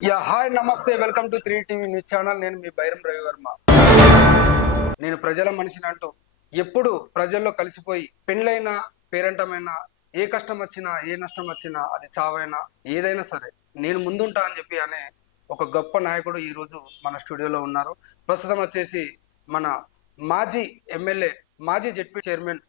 Hi నమస్తే, welcome to 3 TV news channel. నేను మీ బైరం రవివర్మ. నేను ప్రజల మనిషిని అంటూ ఎప్పుడు ప్రజల్లో కలిసిపోయి పెళ్ళైనా పేరెంటమైనా ఏ కష్టం వచ్చినా ఏ నష్టం వచ్చినా అది చావైనా ఏదైనా సరే నేను ముందుంటా అని చెప్పి అనే ఒక గొప్ప నాయకుడు ఈరోజు మన స్టూడియోలో ఉన్నారు. ప్రస్తుతం వచ్చేసి మన మాజీ ఎమ్మెల్యే, మాజీ జెడ్పీ చైర్మన్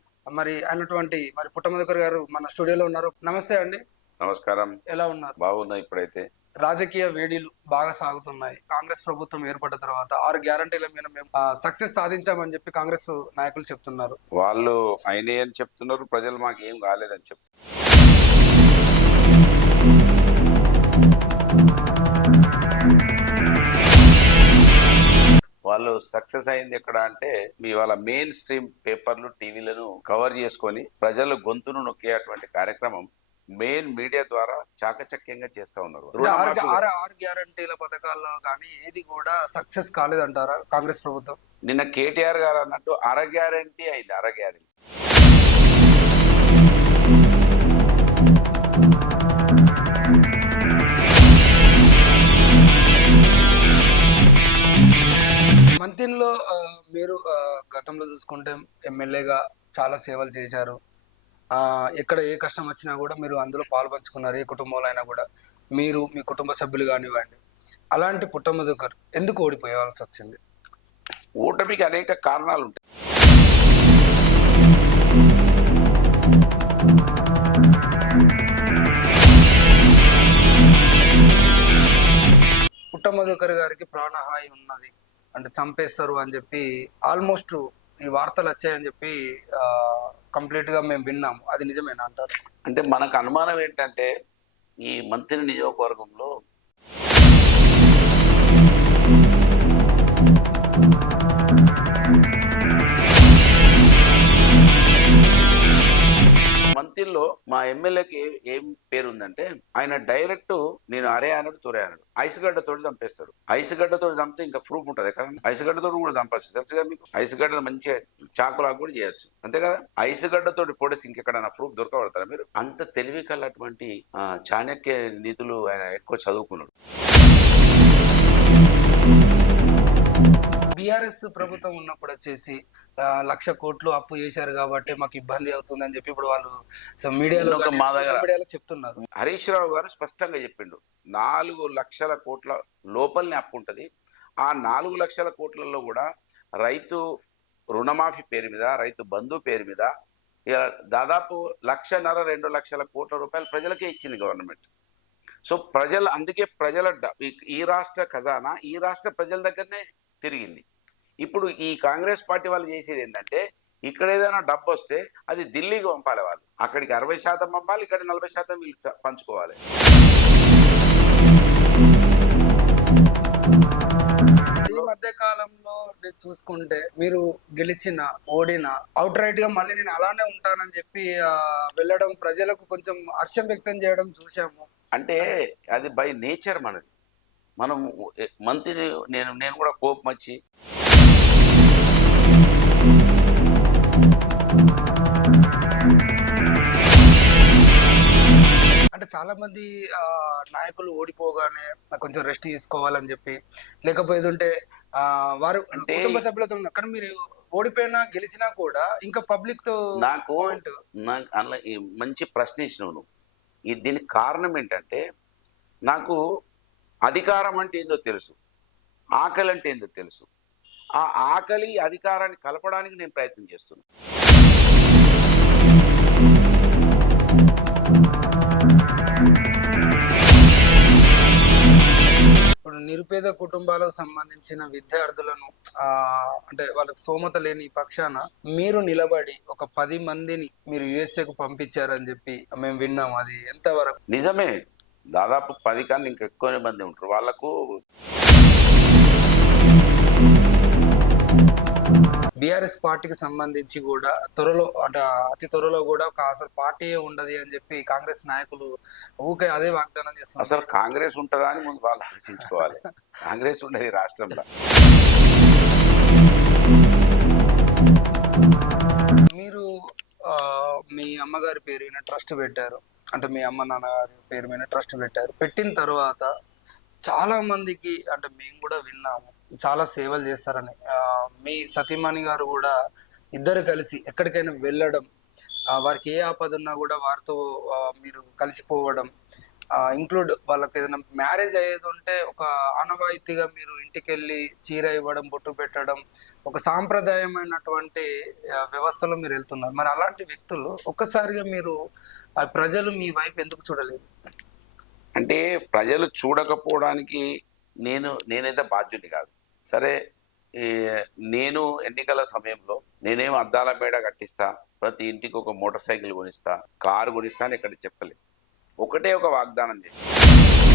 అయినటువంటి పుట్టమధుకర్ గారు మన స్టూడియోలో ఉన్నారు. నమస్తే అండి. నమస్కారం. ఎలా ఉన్నారు? బాగున్నా. ఇప్పుడైతే రాజకీయ వేడిలు బాగా సాగుతున్నాయి. కాంగ్రెస్ ప్రభుత్వం ఏర్పడ్డ తర్వాత 6 గ్యారంటీల మీద మేము సక్సెస్ సాధించామని చెప్పి కాంగ్రెస్ నాయకులు చెప్తున్నారు. వాళ్ళు అయినాయి అని చెప్తున్నారు, ప్రజలు మాకు ఏం కాలేదని చెప్తున్నారు. వాళ్ళు సక్సెస్ అయింది ఎక్కడ అంటే, మీ వాళ్ళ మెయిన్ స్ట్రీమ్ పేపర్లు టీవీలను కవర్ చేసుకొని ప్రజలు గొంతును నొక్కేటువంటి కార్యక్రమం మెయిన్ మీడియా ద్వారా చాకచక్యంగా చేస్తా ఉన్నారు. 6 గ్యారంటీల పథకాల్లో కానీ ఏది కూడా సక్సెస్ కాలేదంటారా కాంగ్రెస్ ప్రభుత్వం? నిన్న కేటీఆర్ గారు అన్నట్టు అర గ్యారంటీ అయింది, అర గ్యారంటీ. మంతిన్లో మీరు గతంలో చూసుకుంటే ఎమ్మెల్యేగా చాలా సేవలు చేశారు. ఎక్కడ ఏ కష్టం వచ్చినా కూడా మీరు అందులో పాల్పంచుకున్నారు. ఏ కుటుంబంలో అయినా కూడా మీరు, మీ కుటుంబ సభ్యులు కానివ్వండి. అలాంటి పుట్టమధుకర్ ఎందుకు ఓడిపోవాల్సి వచ్చింది? ఓటమికి అనేక కారణాలు ఉంటాయి. పుట్టమధుకర్ గారికి ప్రాణహాయి ఉన్నది అంటే చంపేస్తారు అని చెప్పి ఆల్మోస్ట్ ఈ వార్తలు వచ్చాయని చెప్పి కంప్లీట్ గా మేము విన్నాము. అది నిజమేనా అంటారు? అంటే మనకు అనుమానం ఏంటంటే, ఈ మంత్రి నియోజకవర్గంలో మంత్రిలో మా ఎమ్మెల్యేకి ఏం పేరు ఉందంటే, ఆయన డైరెక్ట్ నేను అరే అన్నాడు, తురే అన్నాడు. ఐసుగడ్డతోటి చంపేస్తాడు. ఐసుగడ్డతోటి చంపితే ఇంకా ప్రూఫ్ ఉంటుంది ఎక్కడ? ఐసుగడ్డతోటి కూడా చంపచ్చు, తెలుసు కదా మీకు. ఐసుగడ్డ మంచిగా చాకులాగా కూడా చేయొచ్చు, అంతే కదా. ఐసుగడ్డతోటి పొడిసి ఇంకెక్కడైనా ప్రూఫ్ దొరకబడతారా మీరు? అంత తెలివి కలటువంటి చాణక్య నీతులు ఆయన ఎక్కువ చదువుకున్నాడు. బీఆర్ఎస్ ప్రభుత్వం ఉన్నప్పుడు వచ్చేసి 1,00,000 కోట్లు అప్పు చేశారు కాబట్టి మాకు ఇబ్బంది అవుతుందని చెప్పి ఇప్పుడు వాళ్ళు మీడియాలో చెప్తున్నారు. హరీష్ రావు గారు స్పష్టంగా చెప్పిండు, 4 లక్షల కోట్ల లోపలనే అప్పు ఉంటుంది. ఆ 4 లక్షల కోట్లలో కూడా రైతు రుణమాఫీ పేరు మీద, రైతు బంధు పేరు మీద దాదాపు 1,50,000-2 లక్షల కోట్ల రూపాయలు ప్రజలకే ఇచ్చింది గవర్నమెంట్. సో ప్రజలు, అందుకే ప్రజల ఈ రాష్ట్ర ఖజానా ఈ రాష్ట్ర ప్రజల దగ్గరనే తిరిగింది. ఇప్పుడు ఈ కాంగ్రెస్ పార్టీ వాళ్ళు చేసేది ఏంటంటే, ఇక్కడ ఏదైనా డబ్బు వస్తే అది ఢిల్లీకి పంపాలి. వాళ్ళు అక్కడికి 60% పంపాలి, ఇక్కడ 40% వీళ్ళు పంచుకోవాలి. ఈ మధ్య కాలంలో చూసుకుంటే మీరు గెలిచిన, ఓడిన, అవుట్ రైట్ గా మళ్ళీ నేను అలానే ఉంటానని చెప్పి వెళ్ళడం, ప్రజలకు కొంచెం హర్షం వ్యక్తం చేయడం చూసాము. అంటే అది బై నేచర్ మనది. మనం మంత్రి నేను కూడా కోపం వచ్చి అంటే చాలా మంది నాయకులు ఓడిపోగానే కొంచెం రెస్ట్ తీసుకోవాలని చెప్పి, లేకపోతే వారు కుటుంబ సభ్యులతో ఉన్నారు. కానీ మీరు ఓడిపోయినా గెలిచినా కూడా ఇంకా పబ్లిక్ తో నాకు అలా మంచి ప్రశ్న ఇచ్చినావు. దీనికి కారణం ఏంటంటే, నాకు అధికారం అంటే ఏందో తెలుసు, ఆకలి అంటే ఏందో తెలుసు. ఆ ఆకలి అధికారాన్ని కలపడానికి నేను ప్రయత్నం చేస్తున్నాను. ఇప్పుడు నిరుపేద కుటుంబాలకు సంబంధించిన విద్యార్థులను అంటే వాళ్ళకి స్థోమత లేని పక్షాన మీరు నిలబడి ఒక 10 మందిని మీరు యుఎస్ఏకు పంపించారని చెప్పి మేము విన్నాం. అది ఎంతవరకు నిజమే? దాదాపు 10 కన్నా ఇంకా ఎక్కువ మంది ఉంటారు. వాళ్ళకు బీఆర్ఎస్ పార్టీకి సంబంధించి కూడా త్వరలో అంటే అతి త్వరలో కూడా అసలు పార్టీ ఉండదు అని చెప్పి కాంగ్రెస్ నాయకులు ఊకే అదే వాగ్దానం చేస్తున్నారు. అసలు కాంగ్రెస్ ఉంటుందా అని ముందు వాళ్ళు ఆలోచించుకోవాలి. కాంగ్రెస్ ఉండదు రాష్ట్రంలో. మీరు మీ అమ్మగారి పేరు మీద ట్రస్ట్ పెట్టారు, అంటే మీ అమ్మ నాన్నగారి పేరు మీద ట్రస్ట్ పెట్టారు. పెట్టిన తర్వాత చాలా మందికి అంటే మేము కూడా విన్నాము చాలా సేవలు చేస్తారని. మీ సతీమణి గారు కూడా ఇద్దరు కలిసి ఎక్కడికైనా వెళ్ళడం, వారికి ఏ ఆపద ఉన్నా కూడా వారితో మీరు కలిసిపోవడం, ఇంక్లూడ్ వాళ్ళకి ఏదైనా మ్యారేజ్ అయ్యేది ఉంటే ఒక ఆనవాయితీగా మీరు ఇంటికెళ్ళి చీర ఇవ్వడం, బొట్టు పెట్టడం, ఒక సాంప్రదాయమైనటువంటి వ్యవస్థలో మీరు వెళ్తున్నారు. మరి అలాంటి వ్యక్తులు ఒక్కసారిగా మీరు ప్రజలు మీ వైపు ఎందుకు చూడలేదు? అంటే ప్రజలు చూడకపోవడానికి నేనైతే బాధ్యుని కాదు. సరే, ఈ నేను ఎన్నికల సమయంలో నేనేం అద్దాల మేడ కట్టిస్తా, ప్రతి ఇంటికి ఒక మోటార్ సైకిల్ కొనిస్తా, కారు కొనిస్తా అని ఇక్కడ చెప్పలేదు. ఒకటే ఒక వాగ్దానం చేసి